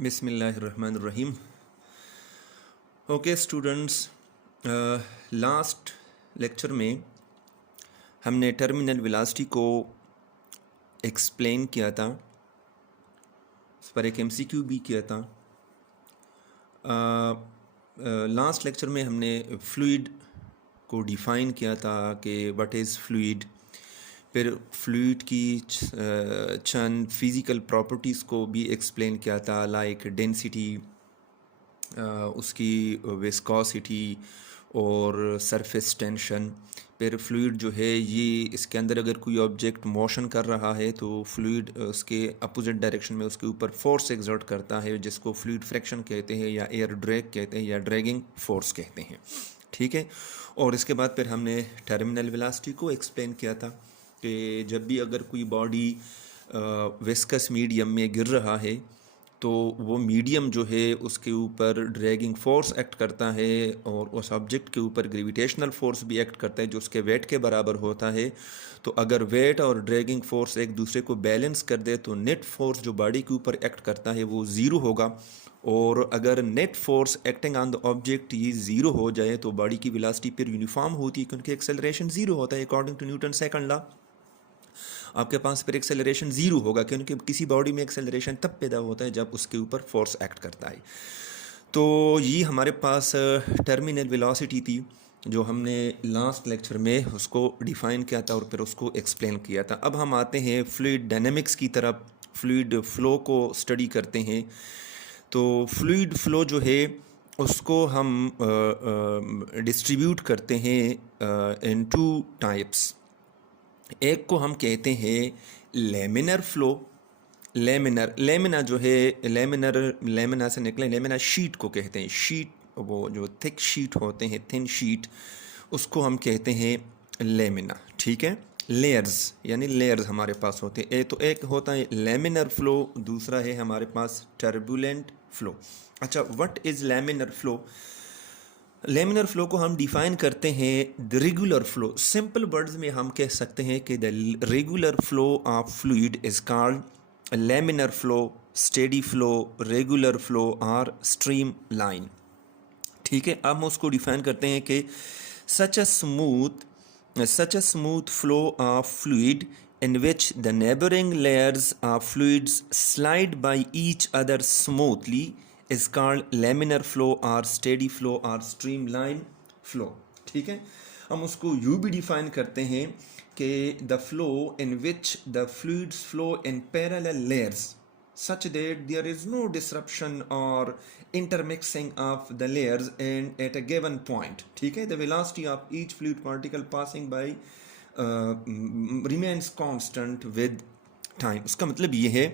बिस्मिल्लाहिर्रहमानिर्रहीम। Okay students, last lecture में हमने टर्मिनल वेलोसिटी को एक्सप्लेन किया था, उस पर एक एमसीक्यू भी किया था। लास्ट लेक्चर में हमने फ्लूइड को डिफ़ाइन किया था कि व्हाट इज़ फ्लूइड, फिर फ्लूइड की चंद फिज़िकल प्रॉपर्टीज़ को भी एक्सप्लेन किया था, लाइक डेंसिटी, उसकी विस्कोसिटी और सरफेस टेंशन। फिर फ्लूइड जो है ये इसके अंदर अगर कोई ऑब्जेक्ट मोशन कर रहा है तो फ्लूइड उसके अपोजिट डायरेक्शन में उसके ऊपर फोर्स एक्सर्ट करता है, जिसको फ्लूइड फ्रिक्शन कहते हैं या एयर ड्रैग कहते हैं या ड्रैगिंग फोर्स कहते हैं। ठीक है। और इसके बाद फिर हमने टर्मिनल वेलोसिटी को एक्सप्लेन किया था कि जब भी अगर कोई बॉडी विस्कस मीडियम में गिर रहा है तो वो मीडियम जो है उसके ऊपर ड्रैगिंग फोर्स एक्ट करता है और उस ऑब्जेक्ट के ऊपर ग्रेविटेशनल फोर्स भी एक्ट करता है जो उसके वेट के बराबर होता है। तो अगर वेट और ड्रैगिंग फोर्स एक दूसरे को बैलेंस कर दे तो नेट फोर्स जो बॉडी के ऊपर एक्ट करता है वो ज़ीरो होगा। और अगर net force acting on the object ये ज़ीरो हो जाए तो बॉडी की वेलोसिटी फिर यूनिफॉर्म होती है, क्योंकि एक्सेलरेशन ज़ीरो होता है according to Newton second law. आपके पास फिर एक्सेलरेशन ज़ीरो होगा, क्योंकि किसी बॉडी में एक्सेलरेशन तब पैदा होता है जब उसके ऊपर फोर्स एक्ट करता है। तो ये हमारे पास टर्मिनल वेलोसिटी थी जो हमने लास्ट लेक्चर में उसको डिफ़ाइन किया था और फिर उसको एक्सप्लेन किया था। अब हम आते हैं फ्लूइड डायनेमिक्स की तरफ, फ्लूइड फ्लो को स्टडी करते हैं। तो फ्लूइड फ्लो जो है उसको हम डिस्ट्रीब्यूट करते हैं इन टू टाइप्स। एक को हम कहते हैं लेमिनर फ्लो। लेमिना जो है, लेमिना से निकले, लेमिना शीट को कहते हैं। शीट, वो जो थिक शीट होते हैं, थिन शीट, उसको हम कहते हैं लेमिना। ठीक है। लेयर्स यानी लेयर्स हमारे पास होते हैं। तो एक होता है लेमिनर फ्लो, दूसरा है हमारे पास टर्बुलेंट फ्लो। अच्छा, what is laminar flow? Laminar flow को हम डिफाइन करते हैं the regular flow. Simple words में हम कह सकते हैं कि the regular flow of fluid is called laminar flow, steady flow, regular flow और स्ट्रीम लाइन। ठीक है। अब हम उसको डिफाइन करते हैं कि such a smooth flow of fluid in which the neighboring layers of fluids slide by each other smoothly is called laminar flow or steady flow or streamline flow। ठीक है। हम उसको यूँ भी डिफाइन करते हैं कि the flow in which the fluids flow in parallel layers such that there is no disruption or intermixing of the layers and at a given point। ठीक है। The velocity of each fluid particle passing by remains constant with time. उसका मतलब ये है,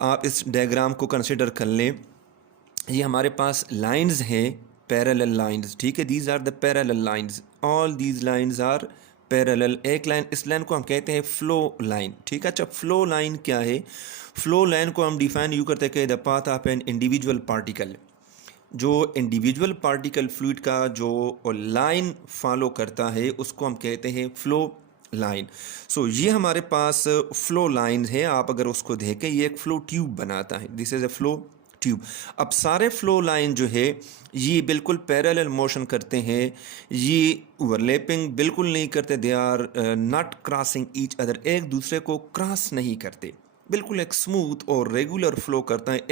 आप इस diagram को consider कर लें। ये हमारे पास लाइंस हैं, पैरेलल लाइंस। ठीक है। These are the parallel lines, all these lines are parallel. एक लाइन, इस लाइन को हम कहते हैं फ्लो लाइन। ठीक है। अच्छा, फ्लो लाइन क्या है? फ्लो लाइन को हम डिफाइन यूँ करते हैं कि the path of an individual particle. जो इंडिविजुअल पार्टिकल फ्लूइड का जो लाइन फॉलो करता है उसको हम कहते हैं फ्लो लाइन। सो ये हमारे पास फ्लो लाइन है। आप अगर उसको देखें, ये एक फ्लो ट्यूब बनाता है। This is a flow tube. अब सारे फ्लो लाइन जो है ये बिल्कुल पैरेलल मोशन करते हैं, ये ओवरलैपिंग बिल्कुल नहीं करते, they are not crossing each other, एक दूसरे को क्रॉस नहीं करते, बिल्कुल एक स्मूथ और रेगुलर फ्लो करता है।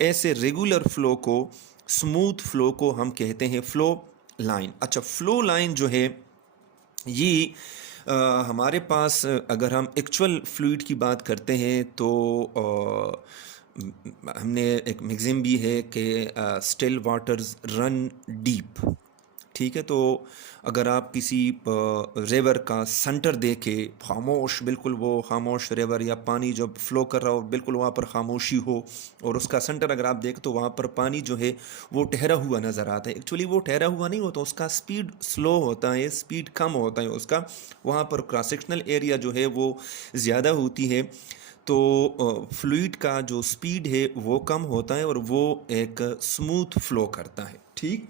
ऐसे रेगुलर फ्लो को, स्मूथ फ्लो को हम कहते हैं फ्लो लाइन। अच्छा, फ्लो लाइन जो है ये हमारे पास, अगर हम एक्चुअल फ्लूइड की बात करते हैं तो हमने एक मैगज़ीन भी है कि स्टिल वाटर्स रन डीप। ठीक है। तो अगर आप किसी रिवर का सेंटर देखें, खामोश, बिल्कुल वो खामोश रिवर या पानी जब फ्लो कर रहा हो, बिल्कुल वहाँ पर खामोशी हो, और उसका सेंटर अगर आप देखें तो वहाँ पर पानी जो है वो ठहरा हुआ नज़र आता है। एक्चुअली वो ठहरा हुआ नहीं होता, उसका स्पीड स्लो होता है, स्पीड कम होता है उसका। वहाँ पर क्रॉस सेक्शनल एरिया जो है वो ज़्यादा होती है, तो फ्लूइड का जो स्पीड है वो कम होता है और वो एक स्मूथ फ्लो करता है। ठीक।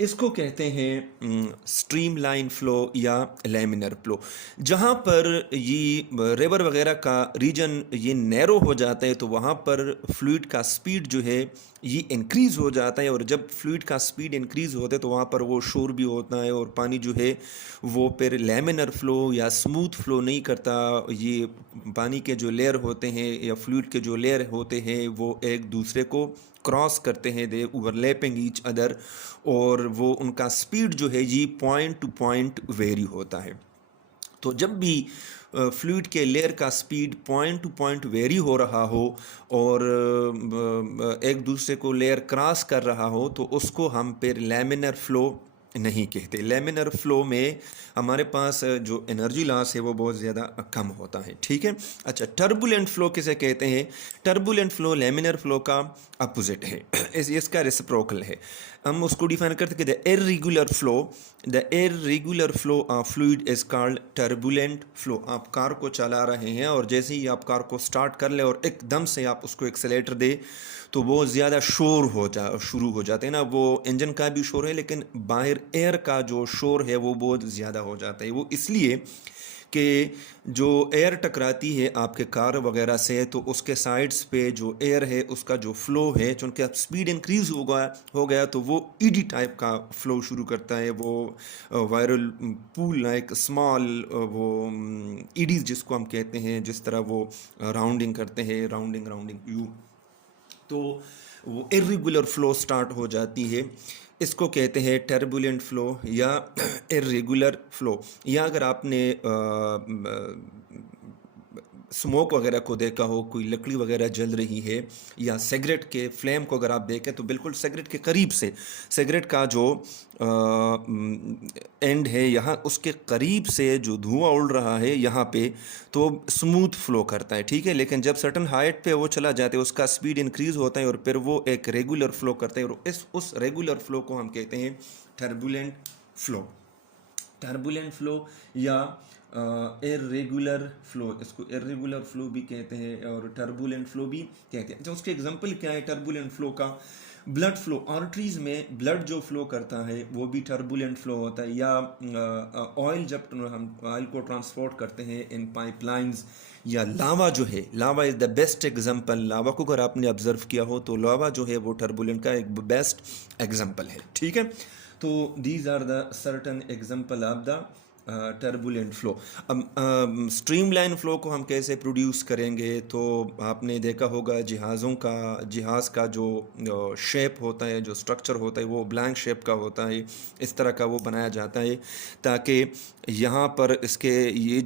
इसको कहते हैं स्ट्रीमलाइन फ्लो या लैमिनर फ्लो। जहाँ पर ये रिवर वगैरह का रीजन ये नैरो हो जाता है तो वहाँ पर फ्लूइड का स्पीड जो है ये इंक्रीज़ हो जाता है, और जब फ्लूइड का स्पीड इंक्रीज़ होता है तो वहाँ पर वो शोर भी होता है, और पानी जो है वो फिर लैमिनर फ्लो या स्मूथ फ्लो नहीं करता। ये पानी के जो लेयर होते हैं या फ्लूइड के जो लेयर होते हैं वो एक दूसरे को क्रॉस करते हैं, दे ओवरलैपिंग ईच अदर, और वो उनका स्पीड जो है ये पॉइंट टू पॉइंट वेरी होता है। तो जब भी फ्लूइड के लेयर का speed point two point very हो रहा हो और एक दूसरे को लेयर क्रॉस कर रहा हो तो उसको हम फिर लैमिनर फ्लो नहीं कहते। लैमिनर फ्लो में हमारे पास जो एनर्जी लॉस है वो बहुत ज़्यादा कम होता है, ठीक है। अच्छा, टर्बुलेंट फ्लो किसे कहते हैं? टर्बुलेंट फ्लो लैमिनर फ्लो का अपोजिट है, इसका रेसिप्रोकल है। हम उसको डिफाइन करते हैं the irregular flow, the irregular flow of fluid is called turbulent flow. आप कार को चला रहे हैं और जैसे ही आप कार को स्टार्ट कर ले और एकदम से आप उसको एक्सेलेरेटर दे तो वो ज़्यादा शोर शुरू हो जाते हैं ना, वो इंजन का भी शोर है लेकिन बाहर एयर का जो शोर है वो बहुत ज़्यादा हो जाता है। वो इसलिए कि जो एयर टकराती है आपके कार वगैरह से तो उसके साइड्स पे जो एयर है उसका जो फ्लो है, चूँकि अब स्पीड इंक्रीज़ हो गया तो वो ईडी टाइप का फ्लो शुरू करता है। वो वायरल पूल लाइक स्मॉल वो ईडीज जिसको हम कहते हैं, जिस तरह वो राउंडिंग करते हैं, राउंडिंग राउंडिंग यू, तो वो इर्रेगुलर फ्लो स्टार्ट हो जाती है। इसको कहते हैं टर्बुलेंट फ्लो या इर्रेगुलर फ्लो। या अगर आपने स्मोक वगैरह को देखा हो, कोई लकड़ी वगैरह जल रही है या सिगरेट के फ्लेम को अगर आप देखें तो बिल्कुल सिगरेट के करीब से, सिगरेट का जो एंड है यहाँ उसके करीब से जो धुआं उड़ रहा है यहाँ पे तो स्मूथ फ्लो करता है, ठीक है। लेकिन जब सर्टन हाइट पे वो चला जाता है उसका स्पीड इंक्रीज होता है और फिर वो एक रेगुलर फ्लो करता है, और उस रेगुलर फ्लो को हम कहते हैं टर्बुलेंट फ्लो। टर्बुलेंट फ्लो या इर्रेगुलर फ्लो, इसको इर्रेगुलर फ्लो भी कहते हैं और टर्बुलेंट फ्लो भी कहते हैं। तो उसके एग्जांपल क्या है टर्बुलेंट फ्लो का? ब्लड फ्लो, आर्टरीज में ब्लड जो फ्लो करता है वो भी टर्बुलेंट फ्लो होता है। या ऑयल, जब हम ऑयल को ट्रांसपोर्ट करते हैं इन पाइपलाइंस, या लावा जो है, लावा इज़ द बेस्ट एग्जांपल। लावा को अगर आपने ऑब्जर्व किया हो तो लावा जो है वो टर्बुलेंट का एक बेस्ट एग्जांपल है, ठीक है। तो these are the certain example of the turbulent flow. अब स्ट्रीमलाइन फ्लो को हम कैसे प्रोड्यूस करेंगे? तो आपने देखा होगा जहाज़ का जो शेप होता है, जो स्ट्रक्चर होता है वो ब्लैंक शेप का होता है, इस तरह का वो बनाया जाता है ताकि यहाँ पर इसके ये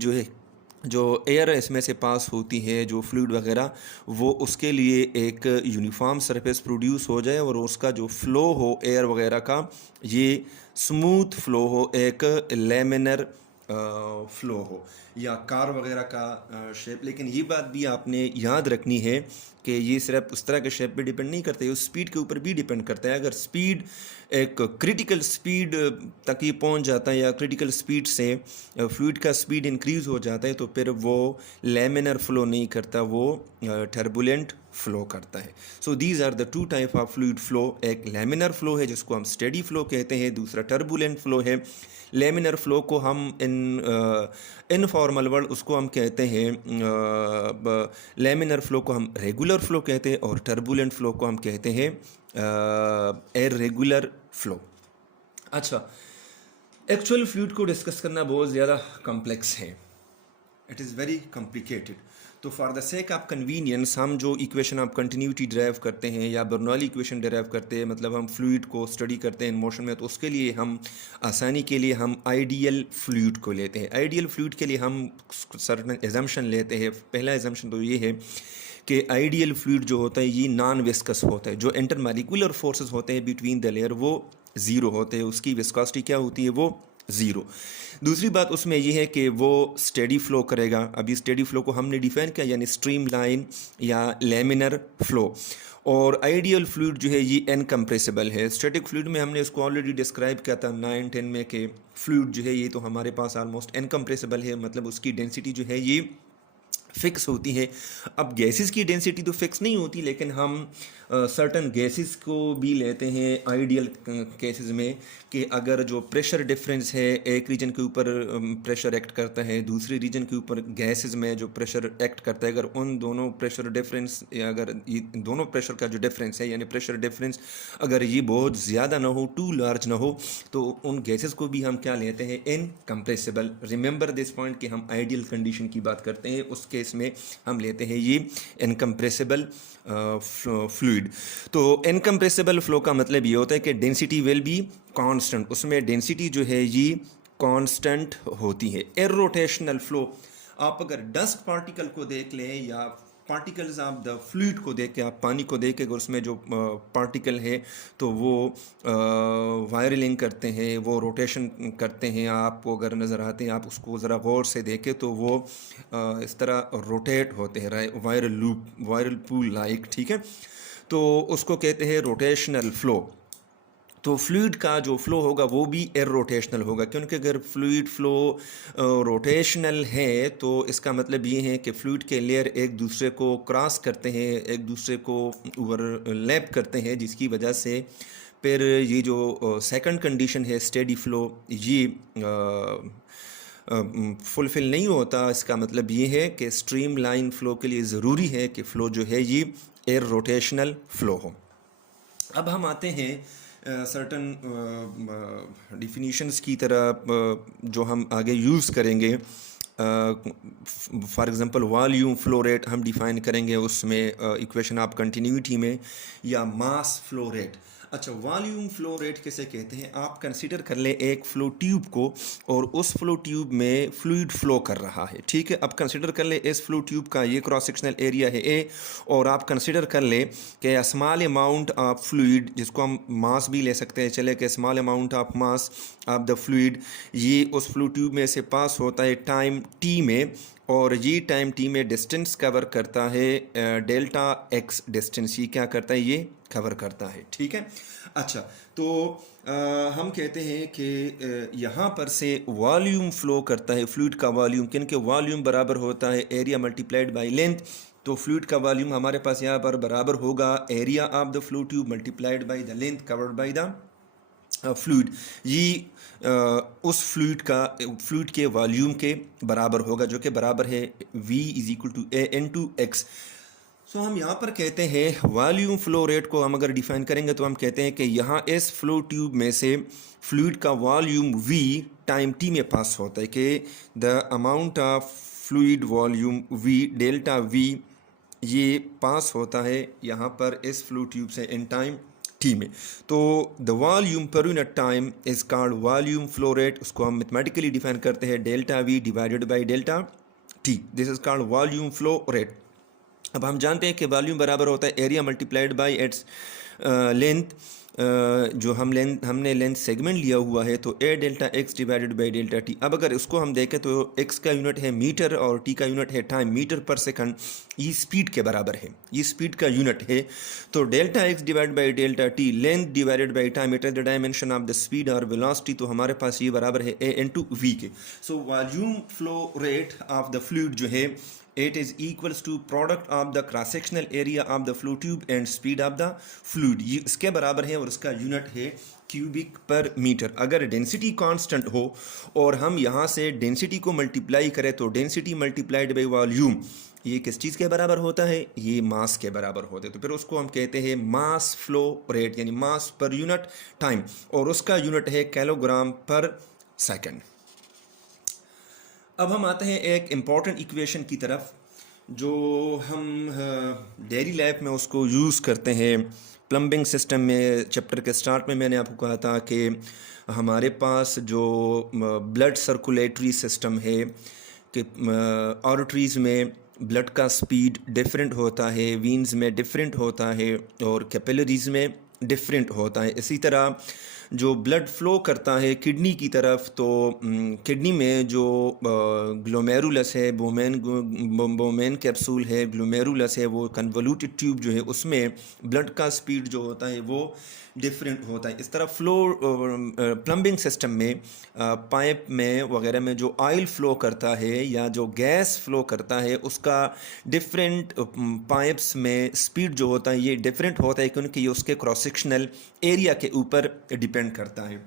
जो एयर इसमें से पास होती है, जो फ्लूइड वगैरह, वो उसके लिए एक यूनिफॉर्म सरफेस प्रोड्यूस हो जाए और उसका जो फ्लो हो एयर वगैरह का ये स्मूथ फ्लो हो, एक लेमिनर फ्लो हो, या कार वगैरह का शेप। लेकिन ये बात भी आपने याद रखनी है कि ये सिर्फ उस तरह के शेप पे डिपेंड नहीं करता है, उस स्पीड के ऊपर भी डिपेंड करता है। अगर स्पीड एक क्रिटिकल स्पीड तक ये पहुंच जाता है या क्रिटिकल स्पीड से फ्लूइड का स्पीड इंक्रीज़ हो जाता है तो फिर वो लेमिनर फ्लो नहीं करता, वो टर्बुलेंट फ्लो करता है। So these are the two type of fluid flow. एक लेमिनर फ्लो है जिसको हम स्टेडी फ्लो कहते हैं, दूसरा टर्बुलेंट फ्लो है। लेमिनर फ्लो को हम इनफॉर्मल वर्ड उसको हम कहते हैं, लेमिनर फ्लो को हम रेगुलर फ्लो कहते हैं और टर्बुलेंट फ्लो को हम कहते हैं इर्रेगुलर फ्लो। अच्छा, एक्चुअल फ्लूइड को डिस्कस करना बहुत ज़्यादा कॉम्प्लेक्स है, इट इज़ वेरी कॉम्प्लिकेटेड। तो for the sake of convenience हम जो इक्वेशन ऑफ कंटिन्यूटी ड्राइव करते हैं या बर्नौली इक्वेशन ड्राइव करते हैं, मतलब हम फ्लूइड को स्टडी करते हैं इन मोशन में, तो उसके लिए हम आसानी के लिए हम आइडियल फ्लूइड को लेते हैं। आइडियल फ्लूइड के लिए हम सर्टेन एजम्पशन लेते हैं। पहला एजम्पशन तो ये है कि आइडियल फ्लूइड जो होता है ये नॉन विस्कस होता है, जो इंटरमॉलिक्यूलर फोर्सेस होते हैं बिटवीन द लेयर वो ज़ीरो होते हैं, उसकी विस्कोसिटी क्या होती है, वो ज़ीरो। दूसरी बात उसमें यह है कि वो स्टेडी फ्लो करेगा। अभी स्टेडी फ्लो को हमने डिफाइन किया, यानी स्ट्रीम लाइन या लेमिनर फ्लो। और आइडियल फ्लूइड जो है ये इनकम्प्रेसिबल है। स्टैटिक फ्लूइड में हमने इसको ऑलरेडी डिस्क्राइब किया था 9-10 में कि फ्लूइड जो है ये तो हमारे पास ऑलमोस्ट इनकम्प्रेसिबल है, मतलब उसकी डेंसिटी जो है ये फिक्स होती है। अब गैसेस की डेंसिटी तो फिक्स नहीं होती, लेकिन हम सर्टन गैसेस को भी लेते हैं आइडियल केसेस में, कि अगर जो प्रेशर डिफरेंस है, एक रीजन के ऊपर प्रेशर एक्ट करता है, दूसरे रीजन के ऊपर गैसेस में जो प्रेशर एक्ट करता है, अगर उन दोनों प्रेशर डिफरेंस, या अगर ये दोनों प्रेशर का जो डिफरेंस है, यानी प्रेशर डिफरेंस अगर ये बहुत ज़्यादा ना हो, टू लार्ज ना हो, तो उन गैसेस को भी हम क्या लेते हैं, इनकम्प्रेसिबल। रिमेंबर दिस पॉइंट कि हम आइडियल कंडीशन की बात करते हैं, उस केस में हम लेते हैं ये इनकम्प्रेसिबल फ्लूइड। तो इनकम्प्रेसिबल फ्लो का मतलब ये होता है कि डेंसिटी विल बी कांस्टेंट, उसमें डेंसिटी जो है ये कांस्टेंट होती है। इरोटेशनल फ्लो, आप अगर डस्ट पार्टिकल को देख लें या पार्टिकल्स ऑफ द फ्लूइड को देख के, आप पानी को देख के, अगर उसमें जो पार्टिकल है तो वो वायरलिंग करते हैं, वो रोटेशन करते हैं, आपको अगर नज़र आते हैं, आप उसको ज़रा गौर से देखें तो वो इस तरह रोटेट होते हैं, viral loop, viral pool like, ठीक है। तो उसको कहते हैं रोटेशनल फ्लो। तो फ्लूइड का जो फ्लो होगा वो भी इरोटेशनल होगा, क्योंकि अगर फ्लूइड फ्लो रोटेशनल है तो इसका मतलब ये है कि फ्लूइड के लेयर एक दूसरे को क्रॉस करते हैं, एक दूसरे को ओवरलैप करते हैं, जिसकी वजह से फिर ये जो सेकंड कंडीशन है स्टेडी फ्लो, ये फुलफ़िल नहीं होता। इसका मतलब ये है कि स्ट्रीम लाइन फ़्लो के लिए ज़रूरी है कि फ़्लो जो है ये इरोटेशनल फ़्लो हो। अब हम आते हैं सर्टन डिफिनीशंस की तरह जो हम आगे यूज़ करेंगे। For example volume flow rate हम डिफ़ाइन करेंगे उसमें इक्वेशन ऑफ कंटिन्यूटी में, या मास फ्लो रेट। अच्छा, वॉल्यूम फ्लो रेट किसे कहते हैं? आप कंसीडर कर ले एक फ़्लो ट्यूब को, और उस फ़्लो ट्यूब में फ्लूइड फ़्लो कर रहा है, ठीक है। अब कंसीडर कर ले इस फ़्लो ट्यूब का ये क्रॉस सेक्शनल एरिया है ए, और आप कंसीडर कर ले कि स्मॉल अमाउंट ऑफ फ्लूइड, जिसको हम मास भी ले सकते हैं, चले कि small amount of mass of the fluid ये उस फ़्लो ट्यूब में से पास होता है टाइम टी में, और ये टाइम टी में डिस्टेंस कवर करता है डेल्टा एक्स डिस्टेंस, ये क्या करता है, ये कवर करता है, ठीक है। अच्छा, तो हम कहते हैं कि यहाँ पर से वॉल्यूम फ्लो करता है फ्लूइड का वॉल्यूम, क्योंकि वॉल्यूम बराबर होता है एरिया मल्टीप्लाइड बाय लेंथ। तो फ्लूइड का वॉल्यूम हमारे पास यहाँ पर बराबर होगा area of the flow tube multiplied by the length covered by the fluid. ये उस फ्लूइड के वॉल्यूम के बराबर होगा, जो कि बराबर है V is equal to A into x. So हम यहाँ पर कहते हैं वॉल्यूम फ्लो रेट को हम अगर डिफाइन करेंगे तो हम कहते हैं कि यहाँ इस फ्लो ट्यूब में से फ्लूइड का वॉल्यूम V टाइम t में पास होता है, कि the amount of fluid volume V delta V ये पास होता है यहाँ पर इस फ्लो ट्यूब से इन टाइम t में। तो the volume per unit time is called volume flow rate, उसको हम मैथमेटिकली डिफाइन करते हैं delta V divided by delta t, this is called volume flow rate. अब हम जानते हैं कि वॉल्यूम बराबर होता है area multiplied by its length, जो हमने लेंथ सेगमेंट लिया हुआ है, तो A delta x divided by delta t. अब अगर इसको हम देखें तो एक्स का यूनिट है मीटर और टी का यूनिट है टाइम, मीटर पर सेकंड, ये स्पीड के बराबर है, ये स्पीड का यूनिट है। तो delta x divide by delta T, length divided by time, it is the dimension of the speed और वेलोसिटी, तो हमारे पास ये बराबर है ए इंटू वी के। So volume flow rate of the fluid जो है it is equals to product of the cross sectional area of the flow tube and speed of the fluid, ये इसके बराबर है, और इसका यूनिट है क्यूबिक पर मीटर। अगर डेंसिटी कांस्टेंट हो और हम यहाँ से डेंसिटी को मल्टीप्लाई करें तो डेंसिटी मल्टीप्लाइड बाई वॉल्यूम, ये किस चीज़ के बराबर होता है, ये मास के बराबर होता है। तो फिर उसको हम कहते हैं मास फ्लो रेट, यानी मास पर यूनिट टाइम, और उसका यूनिट है किलोग्राम पर सेकेंड। अब हम आते हैं एक इम्पॉर्टेंट इक्वेशन की तरफ, जो हम डेयरी लाइफ में उसको यूज़ करते हैं। प्लम्बिंग सिस्टम में चैप्टर के स्टार्ट में मैंने आपको कहा था कि हमारे पास जो ब्लड सर्कुलेटरी सिस्टम है, कि आर्टरीज़ में ब्लड का स्पीड डिफरेंट होता है, वीन्स में डिफरेंट होता है, और कैपिलरीज़ में डिफरेंट होता है। इसी तरह जो ब्लड फ्लो करता है किडनी की तरफ, तो किडनी में जो ग्लोमेरुलस है, बोमेन कैप्सूल है, ग्लोमेरुलस है, वो कन्वोल्यूटेड ट्यूब जो है उसमें ब्लड का स्पीड जो होता है वो डिफरेंट होता है। इस तरह फ्लो प्लम्बिंग सिस्टम में पाइप में वगैरह में जो ऑयल फ्लो करता है या जो गैस फ्लो करता है उसका डिफरेंट पाइप्स में स्पीड जो होता है ये डिफरेंट होता है, क्योंकि ये उसके क्रॉस सेक्शनल एरिया के ऊपर डिपेंड करता है।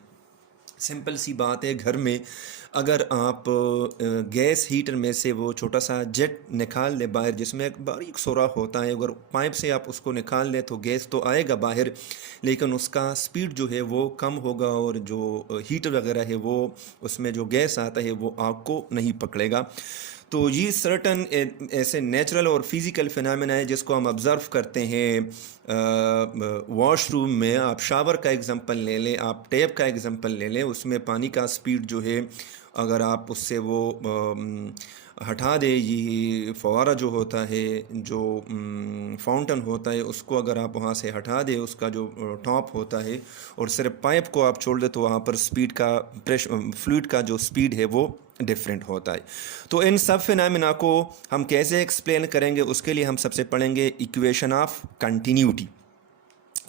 सिंपल सी बात है, घर में अगर आप गैस हीटर में से वो छोटा सा जेट निकाल लें बाहर, जिसमें एक बारीक सुराख होता है, अगर पाइप से आप उसको निकाल लें तो गैस तो आएगा बाहर, लेकिन उसका स्पीड जो है वो कम होगा और जो हीटर वगैरह है वो उसमें जो गैस आता है वो आग को नहीं पकड़ेगा। तो ये सर्टन ऐसे नेचुरल और फिज़िकल फिनोमेना है जिसको हम ऑब्ज़र्व करते हैं वॉशरूम में। आप शावर का एग्जांपल ले लें, आप टैप का एग्जांपल ले लें, उसमें पानी का स्पीड जो है अगर आप उससे वो हटा दें, ये फवारा जो होता है, जो फाउंटेन होता है, उसको अगर आप वहाँ से हटा दें, उसका जो टॉप होता है, और सिर्फ पाइप को आप छोड़ दें, तो वहाँ पर स्पीड का प्रेशर फ्लूइड का जो स्पीड है वो डिफरेंट होता है। तो इन सब फिनोमेना को हम कैसे एक्सप्लेन करेंगे, उसके लिए हम सबसे पढ़ेंगे equation of continuity.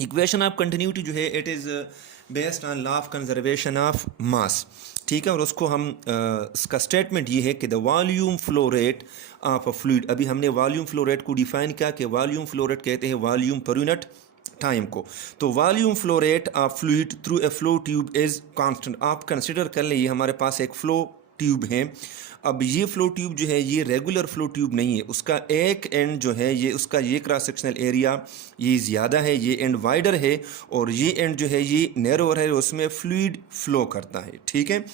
Equation of continuity जो है it is based on law of conservation of मास, ठीक है। और उसको हम इसका स्टेटमेंट ये है कि the volume flow rate of a fluid, अभी हमने वॉल्यूम फ्लो रेट को डिफाइन किया कि वॉल्यूम फ्लो रेट कहते हैं वॉल्यूम पर यूनिट टाइम को। तो volume flow rate of fluid through a flow tube is constant. आप कंसिडर कर लें ये हमारे पास एक फ्लो ट्यूब है। अब ये फ्लो ट्यूब जो है ये रेगुलर फ्लो ट्यूब नहीं है, उसका एक एंड जो है ये उसका ये क्रॉस सेक्शनल एरिया ये ज़्यादा है, ये एंड वाइडर है, और ये एंड जो है ये नैरोअर है, उसमें फ्लूइड फ्लो करता है, ठीक है।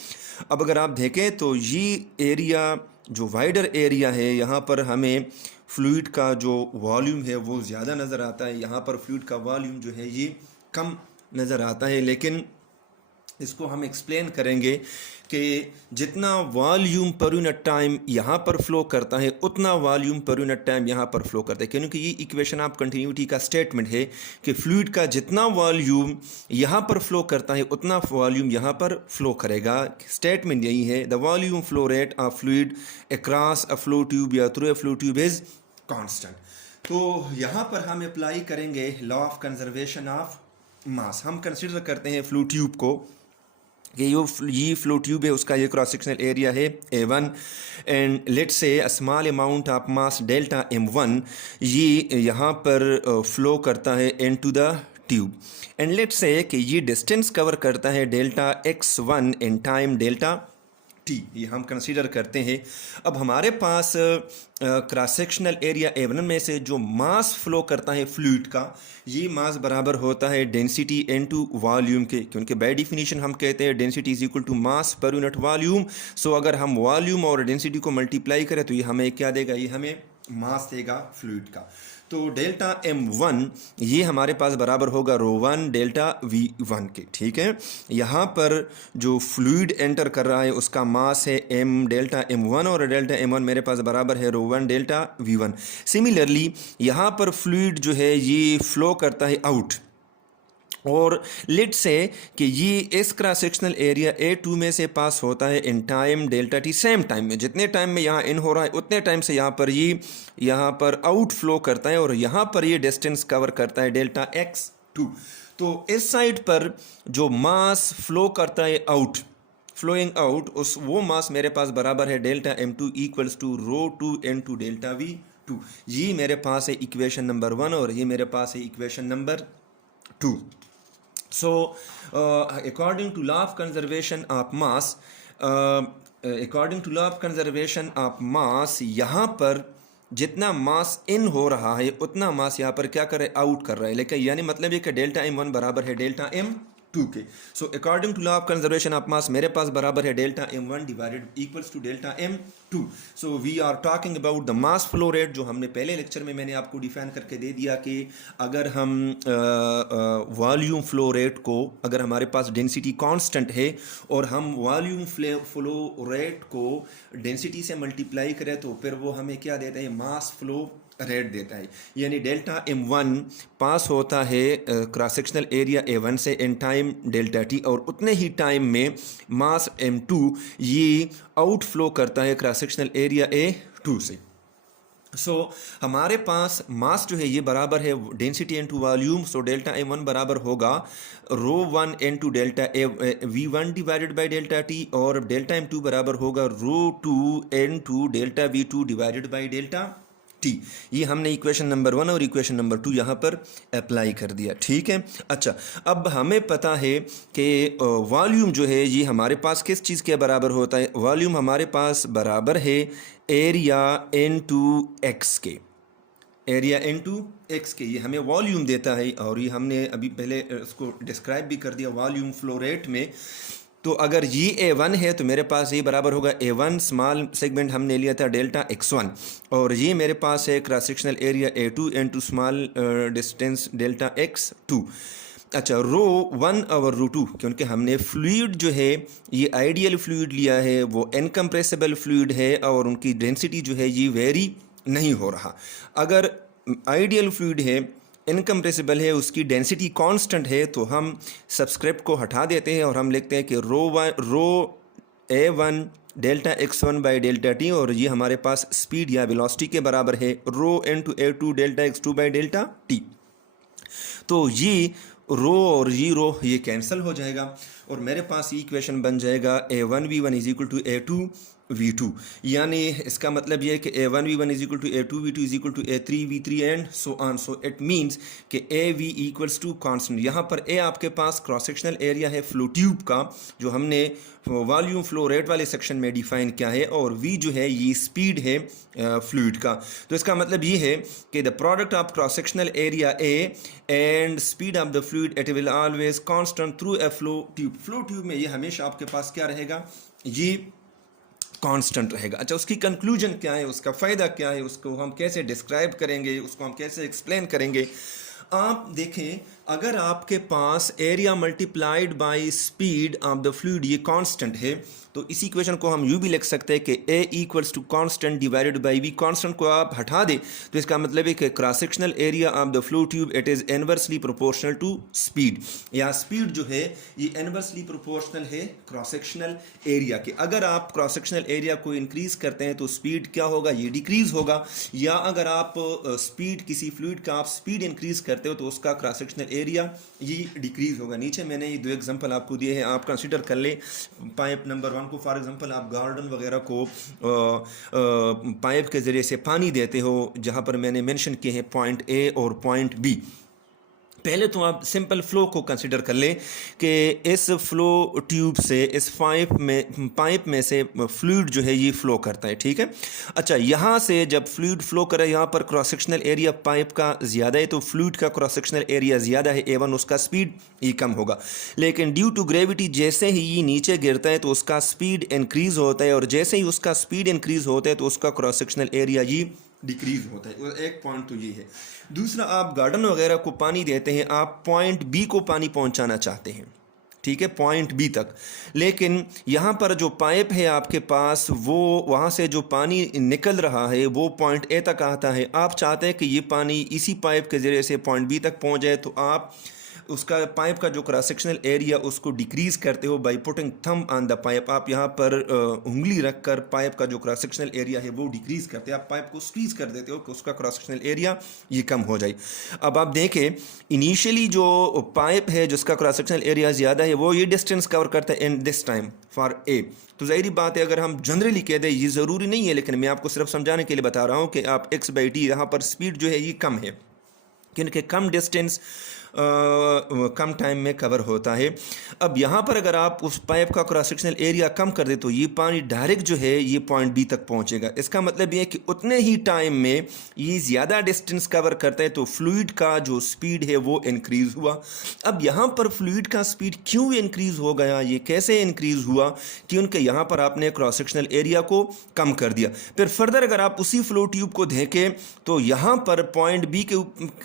अब अगर आप देखें तो ये एरिया जो वाइडर एरिया है, यहाँ पर हमें फ्लूइड का जो वॉल्यूम है वो ज़्यादा नज़र आता है, यहाँ पर फ्लूइड का वॉल्यूम जो है ये कम नज़र आता है। लेकिन इसको हम एक्सप्लेन करेंगे कि जितना वॉल्यूम पर यूनिट टाइम यहाँ पर फ्लो करता है उतना वॉल्यूम पर यूनिट टाइम यहाँ पर फ्लो करता है, क्योंकि ये इक्वेशन ऑफ कंटिन्यूटी का स्टेटमेंट है कि फ्लूइड का जितना वॉल्यूम यहाँ पर फ्लो करता है उतना वॉल्यूम यहाँ पर फ्लो करेगा। स्टेटमेंट यही है, the volume flow rate of fluid across a flow tube या through a flow tube is constant. तो यहाँ पर हम अप्लाई करेंगे law of conservation of mass. हम कंसिडर करते हैं फ्लो ट्यूब को कि ये फ्लो ट्यूब है, उसका ये क्रॉस सेक्शनल एरिया है A1 and let's say a small amount of mass delta M1 ये यहाँ पर फ्लो करता है into the tube, and let's say कि ये डिस्टेंस कवर करता है delta x1 in time delta T, ये हम कंसीडर करते हैं। अब हमारे पास क्रॉस सेक्शनल एरिया A1 में से जो मास फ्लो करता है फ्लूइड का, ये मास बराबर होता है डेंसिटी इनटू वॉल्यूम के, क्योंकि बाय डिफिनीशन हम कहते हैं density is equal to mass per unit volume. सो अगर हम वॉल्यूम और डेंसिटी को मल्टीप्लाई करें तो ये हमें क्या देगा, ये हमें मास देगा फ्लूइड का। तो डेल्टा M1 ये हमारे पास बराबर होगा ρ1 डेल्टा V1 के, ठीक है। यहाँ पर जो फ्लूइड एंटर कर रहा है उसका मास है M डेल्टा M1 और डेल्टा M1 मेरे पास बराबर है ρ1 डेल्टा V1। सिमिलरली यहाँ पर फ्लूइड जो है ये फ्लो करता है आउट, और लेट्स से कि ये इस क्रॉस सेक्शनल एरिया A2 में से पास होता है in time delta T. Same time में जितने टाइम में यहाँ इन हो रहा है उतने टाइम से यहाँ पर आउट फ्लो करता है, और यहाँ पर ये डिस्टेंस कवर करता है डेल्टा x2। तो इस साइड पर जो मास फ्लो करता है आउट, फ्लोइंग आउट, उस वो मास मेरे पास बराबर है delta M2 equals to ρ2 into delta V2। ये मेरे पास है इक्वेशन नंबर 1 और ये मेरे पास है equation number 2। So, according to law of conservation of mass, यहाँ पर जितना मास इन हो रहा है उतना मास यहाँ पर क्या कर रहा है, आउट कर रहा है। लेकिन यानी मतलब ये कि डेल्टा M1 बराबर है डेल्टा M2 के। So according to law of conservation of mass मेरे पास बराबर है delta M1 divided equals to delta M2। So we are talking about the mass flow rate, जो हमने पहले लेक्चर में मैंने आपको डिफाइन करके दे दिया कि अगर हम वॉल्यूम फ्लो रेट को, अगर हमारे पास डेंसिटी कांस्टेंट है और हम वॉल्यूम फ्लो रेट को डेंसिटी से मल्टीप्लाई करें तो फिर वो हमें क्या देता है, मास फ्लो रेट देता है। यानी डेल्टा M1 पास होता है क्रॉस सेक्शनल एरिया A1 से इन टाइम डेल्टा T, और उतने ही टाइम में मास M2 ये आउटफ्लो करता है क्रॉस सेक्शनल एरिया A2 से। हमारे पास मास जो है ये बराबर है density into volume. Delta M1 बराबर होगा ρ1 into delta V1 divided by delta T, और डेल्टा M2 बराबर होगा ρ2 into delta V2 divided by delta T। ये हमने इक्वेशन नंबर 1 और इक्वेशन नंबर 2 यहाँ पर अप्लाई कर दिया, ठीक है। अच्छा, अब हमें पता है कि वॉल्यूम जो है ये हमारे पास किस चीज़ के बराबर होता है। वॉल्यूम हमारे पास बराबर है एरिया इनटू एक्स के, एरिया इनटू एक्स के। ये हमें वॉल्यूम देता है, और ये हमने अभी पहले इसको डिस्क्राइब भी कर दिया वॉल्यूम फ्लो रेट में। तो अगर ये A1 है तो मेरे पास ये बराबर होगा A1 स्मॉल सेगमेंट हमने लिया था डेल्टा X1, और ये मेरे पास है cross sectional area A2 into small distance delta X2। अच्छा, ρ1 और ρ2, क्योंकि हमने फ्लूइड जो है ये आइडियल फ्लूइड लिया है, वो इनकम्प्रेसिबल फ्लूइड है, और उनकी डेंसिटी जो है ये वेरी नहीं हो रहा। अगर आइडियल फ्लूइड है, इनकम्प्रेसिबल है, उसकी डेंसिटी कांस्टेंट है, तो हम सबस्क्रिप्ट को हटा देते हैं और हम लिखते हैं कि ρ1 delta X1 by delta T, और ये हमारे पास स्पीड या वेलोसिटी के बराबर है ρ into A2 delta X2 by delta T। तो ये और ये कैंसिल हो जाएगा, और मेरे पास ये इक्वेशन बन जाएगा A1V1 is equal to A2V2। यानी इसका मतलब ये है कि A1V1 is equal to A2V2 is equal to A3V3 and so on. So it means कि AV इक्वल्स टू कांस्टेंट। यहाँ पर A आपके पास क्रॉस सेक्शनल एरिया है फ्लो ट्यूब का, जो हमने वॉल्यूम फ्लो रेट वाले सेक्शन में डिफाइन किया है, और V जो है ये स्पीड है फ्लूइड का। तो इसका मतलब ये है कि the product of cross sectional area A and speed of the fluid it will always constant through a flow tube. Flow tube में ये हमेशा आपके पास क्या रहेगा, ये कांस्टेंट रहेगा। अच्छा, उसकी कंक्लूजन क्या है, उसका फ़ायदा क्या है, उसको हम कैसे डिस्क्राइब करेंगे, उसको हम कैसे एक्सप्लेन करेंगे। आप देखें, अगर आपके पास area multiplied by speed of the fluid ये कांस्टेंट है, तो इस इक्वेशन को हम यूँ भी लिख सकते हैं कि A equals to constant divided by V। Constant को आप हटा दें तो इसका मतलब है कि cross sectional area of the flow tube it is inversely proportional to speed, या स्पीड जो है ये इनवर्सली प्रोपोर्शनल है क्रॉस सेक्शनल एरिया के। अगर आप क्रॉस सेक्शनल एरिया को इंक्रीज करते हैं तो स्पीड क्या होगा, ये डिक्रीज होगा, या अगर आप स्पीड किसी फ्लूइड का आप स्पीड इंक्रीज करते हो तो उसका क्रॉस सेक्शनल एरिया ये डिक्रीज होगा। नीचे मैंने ये 2 एग्जांपल आपको दिए हैं, आप कंसीडर कर लें। पाइप नंबर 1 को फॉर एग्जांपल आप गार्डन वगैरह को पाइप के ज़रिए से पानी देते हो, जहाँ पर मैंने मेंशन किए हैं पॉइंट A और पॉइंट B। पहले तो आप सिंपल फ्लो को कंसिडर कर लें कि इस फ्लो ट्यूब से, इस पाइप में से फ्लूइड जो है ये फ्लो करता है, ठीक है। अच्छा, यहाँ से जब फ्लूइड फ्लो करे, यहाँ पर क्रॉस सेक्शनल एरिया पाइप का ज़्यादा है, तो फ्लूइड का क्रॉस सेक्शनल एरिया ज़्यादा है A1, उसका स्पीड ये कम होगा। लेकिन ड्यू टू ग्रेविटी जैसे ही ये नीचे गिरता है तो उसका स्पीड इंक्रीज़ होता है, और जैसे ही उसका स्पीड इंक्रीज़ होता है तो उसका क्रॉस सेक्शनल एरिया ये डिक्रीज होता है। और एक पॉइंट तो ये है। दूसरा, आप गार्डन वगैरह को पानी देते हैं, आप पॉइंट B को पानी पहुंचाना चाहते हैं, ठीक है, पॉइंट B तक, लेकिन यहाँ पर जो पाइप है आपके पास, वो वहाँ से जो पानी निकल रहा है वो पॉइंट A तक आता है। आप चाहते हैं कि ये पानी इसी पाइप के ज़रिए से पॉइंट B तक पहुँच जाए, तो आप उसका पाइप का जो क्रॉस सेक्शनल एरिया उसको डिक्रीज़ करते हो by putting thumb on the pipe. आप यहाँ पर उंगली रखकर पाइप का जो क्रॉस सेक्शनल एरिया है वो डिक्रीज़ करते हैं, आप पाइप को स्क्वीज़ कर देते हो कि उसका क्रॉस सेक्शनल एरिया ये कम हो जाए। अब आप देखें, इनिशियली जो पाइप है जिसका क्रॉस सेक्शनल एरिया ज़्यादा है वो ये डिस्टेंस कवर करता है in this time for A। तो ज़ाहिर बात है, अगर हम जनरली कह दें, ये ज़रूरी नहीं है, लेकिन मैं आपको सिर्फ समझाने के लिए बता रहा हूँ कि आप x/t, यहाँ पर स्पीड जो है ये कम है, क्योंकि कम डिस्टेंस कम टाइम में कवर होता है। अब यहाँ पर अगर आप उस पाइप का क्रॉस सेक्शनल एरिया कम कर दे तो ये पानी डायरेक्ट जो है ये पॉइंट B तक पहुँचेगा। इसका मतलब ये है कि उतने ही टाइम में ये ज़्यादा डिस्टेंस कवर करता है, तो फ्लूइड का जो स्पीड है वो इंक्रीज़ हुआ। अब यहाँ पर फ्लूइड का स्पीड क्यों इंक्रीज़ हो गया, ये कैसे इंक्रीज़ हुआ, क्योंकि यहाँ पर आपने क्रॉस सेक्शनल एरिया को कम कर दिया। फिर फर्दर अगर आप उसी फ्लो ट्यूब को देखें तो यहाँ पर पॉइंट B के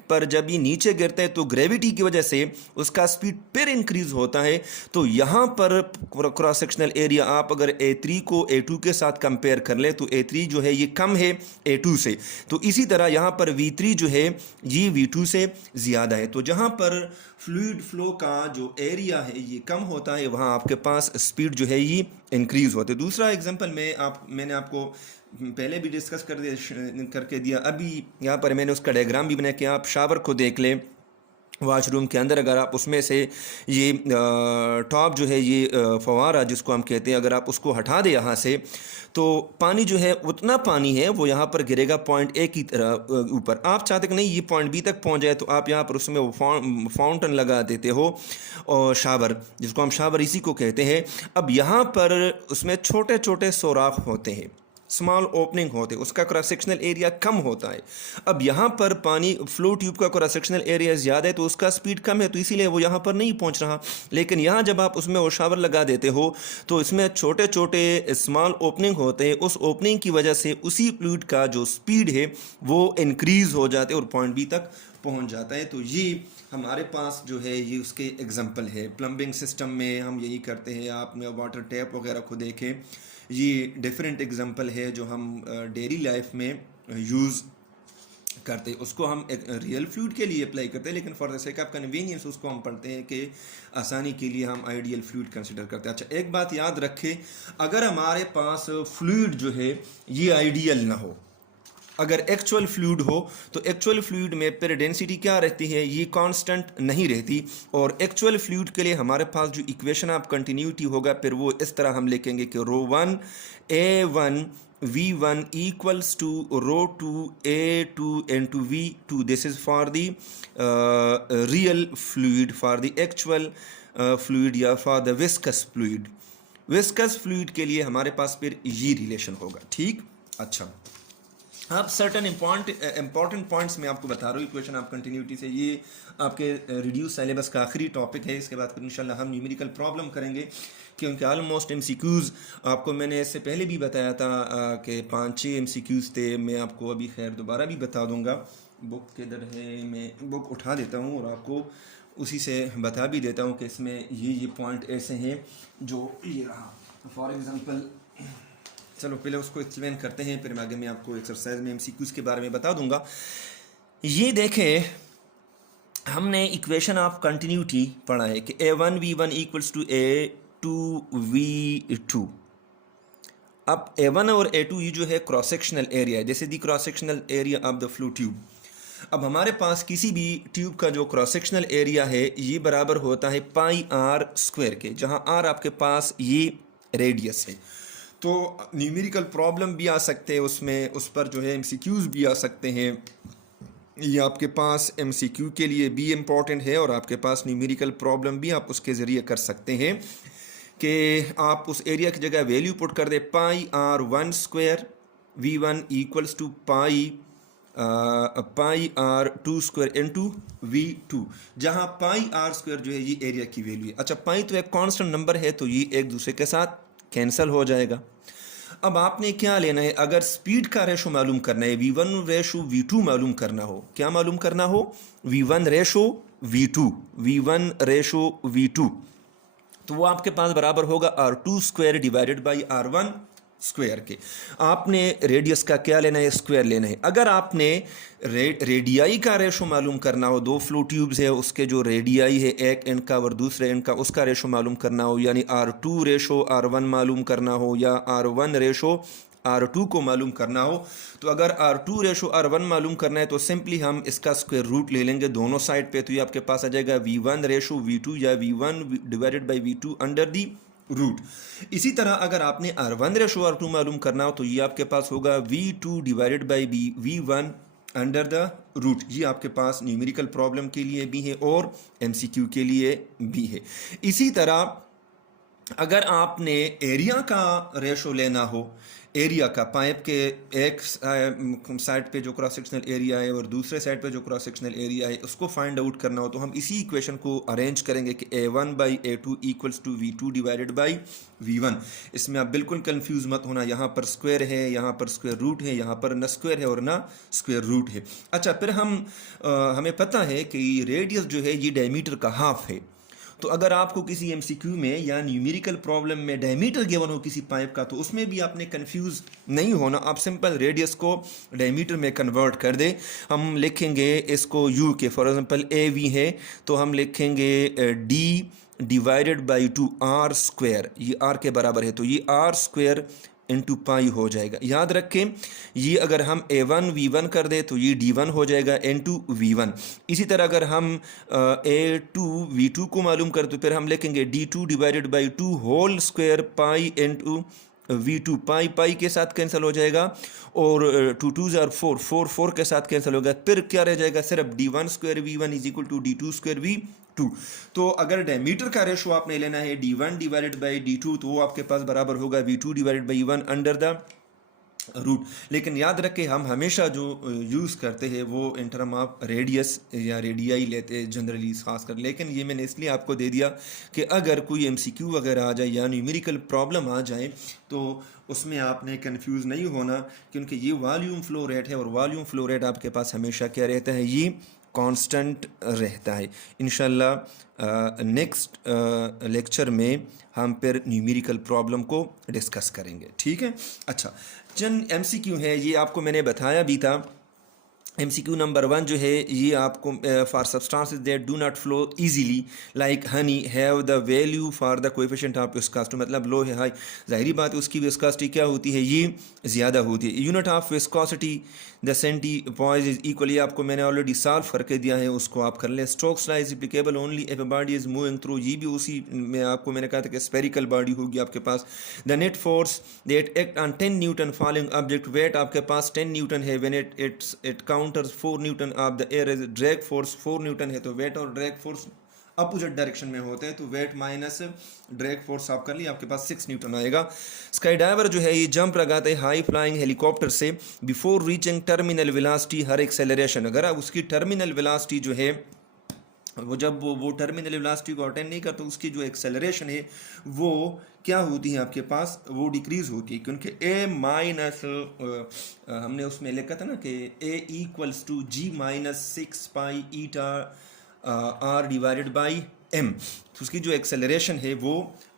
पर जब ये नीचे गिरते हैं तो ग्रेविटी फ्लूइडिटी की वजह से उसका स्पीड फिर इंक्रीज होता है। तो यहाँ पर क्रॉस सेक्शनल एरिया आप अगर A3 को A2 के साथ कंपेयर कर ले तो A3 जो है ये कम है A2 से, तो इसी तरह यहाँ पर V3 जो है ये V2 से ज़्यादा है। तो जहाँ पर फ्लूइड फ्लो का जो एरिया है ये कम होता है वहाँ आपके पास स्पीड जो है ये इंक्रीज होती है। दूसरा एग्जांपल मैंने आपको पहले भी डिस्कस करके दिया, अभी यहाँ पर मैंने उसका डायग्राम भी बनाया कि आप शावर को देख लें वॉशरूम के अंदर, अगर आप उसमें से ये टॉप जो है ये फवारा जिसको हम कहते हैं, अगर आप उसको हटा दें यहाँ से तो पानी जो है उतना पानी है वो यहाँ पर गिरेगा पॉइंट ए की तरह ऊपर। आप चाहते कि नहीं ये पॉइंट बी तक पहुँच जाए तो आप यहाँ पर उसमें वो फाउंटेन लगा देते हो और शावर, जिसको हम शावर इसी को कहते हैं। अब यहाँ पर उसमें छोटे छोटे सुराख होते हैं, स्मॉल ओपनिंग होते हैं, उसका क्रॉस सेक्शनल एरिया कम होता है। अब यहाँ पर पानी फ्लो ट्यूब का क्रॉस सेक्शनल एरिया ज़्यादा है तो उसका स्पीड कम है, तो इसीलिए वो यहाँ पर नहीं पहुँच रहा। लेकिन यहाँ जब आप उसमें वो शावर लगा देते हो तो इसमें छोटे छोटे स्मॉल ओपनिंग होते हैं, उस ओपनिंग की वजह से उसी फ्लूइड का जो स्पीड है वो इंक्रीज़ हो जाते हैं और पॉइंट बी तक पहुँच जाता है। तो ये हमारे पास जो है ये उसके एग्जाम्पल है। प्लम्बिंग सिस्टम में हम यही करते हैं, आप में वाटर टैप वगैरह को देखें, ये डिफरेंट एग्जांपल है जो हम डेली लाइफ में यूज़ करते हैं। उसको हम एक रियल फ्लूइड के लिए अप्लाई करते हैं, लेकिन for the sake of convenience उसको हम पढ़ते हैं कि आसानी के लिए हम आइडियल फ्लूइड कंसिडर करते हैं। अच्छा, एक बात याद रखें, अगर हमारे पास फ्लूइड जो है ये आइडियल ना हो, अगर एक्चुअल फ्लूइड हो तो एक्चुअल फ्लूइड में फिर डेंसिटी क्या रहती है, ये कांस्टेंट नहीं रहती। और एक्चुअल फ्लूइड के लिए हमारे पास जो इक्वेशन ऑफ कंटिन्यूटी होगा फिर वो इस तरह हम लिखेंगे कि ρ1 A1 V1 equals to ρ2 A2 into V2। This is for the real fluid, for the actual fluid या for the viscous fluid. Viscous fluid के लिए हमारे पास फिर ये रिलेशन होगा। ठीक, अच्छा, अब सर्टन इंपॉर्टेंट पॉइंट्स मैं आपको बता रहा हूँ इक्वेशन ऑफ कंटिन्यूटी से। ये आपके रिड्यूस सिलेबस का आखिरी टॉपिक है, इसके बाद फिर इंशाल्लाह हम न्यूमेरिकल प्रॉब्लम करेंगे, क्योंकि ऑलमोस्ट MCQs आपको मैंने इससे पहले भी बताया था कि 5-6 MCQs थे। मैं आपको अभी खैर दोबारा भी बता दूंगा। बुक किधर है, मैं बुक उठा देता हूँ और आपको उसी से बता भी देता हूँ कि इसमें ये पॉइंट ऐसे हैं जो ये रहा। फॉर एग्ज़ाम्पल, चलो पहले उसको एक्सप्लेन करते हैं, फिर आगे मैं आपको एक्सरसाइज में MCQs के बारे में बता दूंगा। ये देखें, हमने इक्वेशन ऑफ कंटिन्यूटी पढ़ा है कि A1 V1 equals to A2 V2। अब A1 और A2 ये जो है क्रॉस सेक्शनल एरिया है, जैसे the cross sectional area of the flow tube. अब हमारे पास किसी भी ट्यूब का जो क्रॉस सेक्शनल एरिया है ये बराबर होता है πr² के, जहाँ r आपके पास ये रेडियस है। तो न्यूमेरिकल प्रॉब्लम भी आ सकते हैं उसमें, उस पर जो है MCQs भी आ सकते हैं। ये आपके पास MCQ के लिए भी इम्पॉर्टेंट है और आपके पास न्यूमेरिकल प्रॉब्लम भी आप उसके ज़रिए कर सकते हैं कि आप उस एरिया की जगह वैल्यू पुट कर दे πr1² V1 equals to πr2² into V2, जहाँ πr² जो है ये एरिया की वैल्यू है। अच्छा, पाई तो एक कांस्टेंट नंबर है तो ये एक दूसरे के साथ कैंसिल हो जाएगा। अब आपने क्या लेना है, अगर स्पीड का रेशो मालूम करना है, V1 रेशो V2 मालूम करना हो, क्या मालूम करना हो, V1 रेशो V2, तो वो आपके पास बराबर होगा R2² डिवाइडेड बाई R1² के। आपने रेडियस का क्या लेना है, स्क्वायर लेना है। अगर आपने रेडियाई का रेशो मालूम करना हो, दो फ्लो ट्यूब्स है उसके जो रेडियाई है एक एंड का और दूसरे एंड का, उसका रेशो मालूम करना हो, यानी R2 रेशो R1 मालूम करना हो या R1 रेशो R2 को मालूम करना हो, तो अगर R2 रेशो R1 मालूम करना है तो सिंपली हम इसका स्क्वायर रूट ले लेंगे दोनों साइड पे, तो ये आपके पास आ जाएगा V1 रेशो V2 या V1 divided by V2 under the root. इसी तरह अगर आपने R1 रेशो R2 मालूम करना हो तो ये आपके पास होगा V2 divided by V1 under the root. ये आपके पास न्यूमेरिकल प्रॉब्लम के लिए भी है और MCQ के लिए भी है। इसी तरह अगर आपने एरिया का रेशो लेना हो, एरिया का पाइप के एक साइड पे जो क्रॉस सेक्शनल एरिया है और दूसरे साइड पे जो क्रॉस सेक्शनल एरिया है उसको फाइंड आउट करना हो, तो हम इसी इक्वेशन को अरेंज करेंगे कि A1/A2 equals to V2 divided by V1। इसमें आप बिल्कुल कंफ्यूज मत होना, यहाँ पर स्क्वायर है, यहाँ पर स्क्वायर रूट है, यहाँ पर न स्क्वायर है और ना स्क्वायर रूट है। अच्छा, फिर हमें पता है कि रेडियस जो है ये डायमीटर का हाफ है। तो अगर आपको किसी एमसीक्यू में या न्यूमेरिकल प्रॉब्लम में डायमीटर गिवन हो किसी पाइप का, तो उसमें भी आपने कंफ्यूज नहीं होना, आप सिंपल रेडियस को डायमीटर में कन्वर्ट कर दे। हम लिखेंगे इसको यू के, फॉर एग्जांपल ए वी है तो हम लिखेंगे D divided by 2 R square, ये आर के बराबर है तो ये आर स्क्वायर इंटू पाई हो जाएगा। याद रखें ये अगर हम A1 V1 कर दे तो ये D1 हो जाएगा इंटू V1। इसी तरह अगर हम A2 V2 को मालूम कर तो फिर हम लिखेंगे D2 divided by 2 whole square pi into V2। Pi pi के साथ कैंसिल हो जाएगा और 2 2s are 4, 4 4 के साथ कैंसिल होगा, फिर क्या रह जाएगा, सिर्फ D1 square V1 is equal to D2 square V2। तो अगर डायमीटर का रेशो आपने लेना है D1 डिवाइडेड बाई D2 तो वो आपके पास बराबर होगा V2 divided by V1 under the root. लेकिन याद रखें हम हमेशा जो यूज़ करते हैं वो इन टर्म ऑफ रेडियस या रेडियाई लेते हैं जनरली खास कर, लेकिन ये मैंने इसलिए आपको दे दिया कि अगर कोई एमसीक्यू वगैरह आ जाए या न्यूमेरिकल प्रॉब्लम आ जाए तो उसमें आपने कंफ्यूज नहीं होना, क्योंकि ये वॉल्यूम फ्लो रेट है और वॉल्यूम फ्लो रेट आपके पास हमेशा क्या रहता है, ये कांस्टेंट रहता है। इंशाल्लाह नेक्स्ट लेक्चर में हम फिर न्यूमेरिकल प्रॉब्लम को डिस्कस करेंगे, ठीक है। अच्छा, चंद एमसीक्यू है, ये आपको मैंने बताया भी था। MCQ नंबर 1 जो है ये आपको for substances that do not flow easily like Honey have the value for the coefficient of viscosity, मतलब लो है हाई, जाहिर बात है उसकी विस्कोसिटी क्या होती है, ये ज़्यादा होती है। Unit of viscosity the centipoise is equally, आपको मैंने ऑलरेडी सॉल्व करके दिया है, उसको आप कर लें। Stokes law is applicable only if a body is moving through, ये भी उसी में आपको मैंने कहा था कि स्फेरिकल बॉडी होगी आपके पास। The net force that act on 10 newton falling object, weight आपके पास 10 न्यूटन है, when it counters 4 newton of the air is drag force 4 newton है, तो वेट और ड्रैग फोर्स अपोजिट डायरेक्शन में होते हैं, तो वेट माइनस ड्रैग फोर्स आप कर लिए, आपके पास 6 न्यूटन आएगा। स्काई डाइवर जो है ये जंप लगाते हैं हाई फ्लाइंग हेलीकॉप्टर से बिफोर रीचिंग टर्मिनल वेलोसिटी हर एक्सेलरेशन, अगर आप उसकी टर्मिनल वेलोसिटी जो है वो जब वो टर्मिनल वेलोसिटी को अटेंड नहीं करता, उसकी जो एक्सेलरेशन है वो क्या होती है आपके पास, वो डिक्रीज होती है, क्योंकि ए माइनस हमने उसमें लिखा था ना कि A equals to G minus 6 pi eta R divided by M, तो उसकी जो एक्सेलरेशन है वो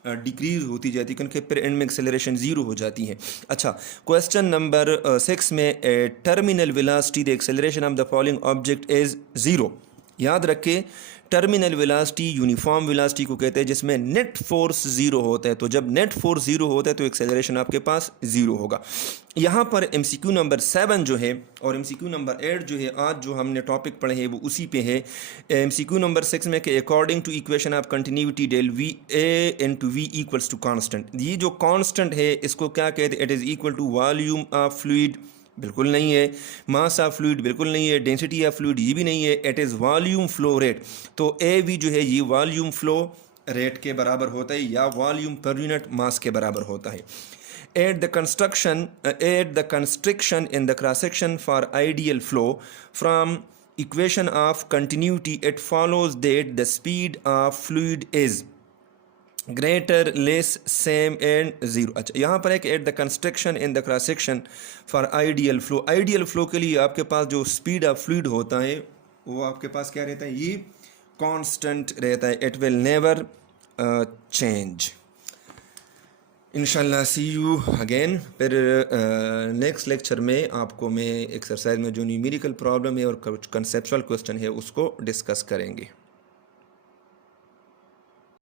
डिक्रीज होती जाती है, क्योंकि फिर एंड में एक्सेलरेशन ज़ीरो हो जाती है। अच्छा, क्वेश्चन नंबर 6 में terminal velocity the acceleration of the following object is 0। याद रखें टर्मिनल वेलोसिटी यूनिफॉर्म वेलोसिटी को कहते हैं जिसमें नेट फोर्स 0 होता है, तो जब नेट फोर्स 0 होता है तो एक्सेलरेशन आपके पास 0 होगा। यहाँ पर MCQ नंबर 7 जो है और MCQ नंबर 8 जो है आज जो हमने टॉपिक पढ़े हैं वो उसी पे है। MCQ नंबर 6 में कि according to equation of continuity del V A into V equals to constant, ये जो कांस्टेंट है इसको क्या कहते हैं, it is equal to volume of fluid, बिल्कुल नहीं है। मास ऑफ फ्लूइड बिल्कुल नहीं है। डेंसिटी ऑफ फ्लूइड ये भी नहीं है। It is volume flow rate, तो ए वी जो है ये वॉल्यूम फ्लो रेट के बराबर होता है या वॉल्यूम पर यूनिट मास के बराबर होता है। At the constriction in the cross section for ideal flow from equation of continuity it follows that the speed of fluid is greater less same and zero. अच्छा, यहाँ पर है कि at the construction in the cross section for ideal flow, ideal flow के लिए आपके पास जो speed of fluid होता है वो आपके पास क्या रहता है, ये कांस्टेंट रहता है, इट विल नेवर चेंज। इंशाल्लाह सी यू अगेन। फिर नेक्स्ट लेक्चर में आपको मैं एक्सरसाइज में जो न्यूमेरिकल प्रॉब्लम है और कुछ कंसेप्चुअल क्वेश्चन है उसको डिस्कस करेंगे।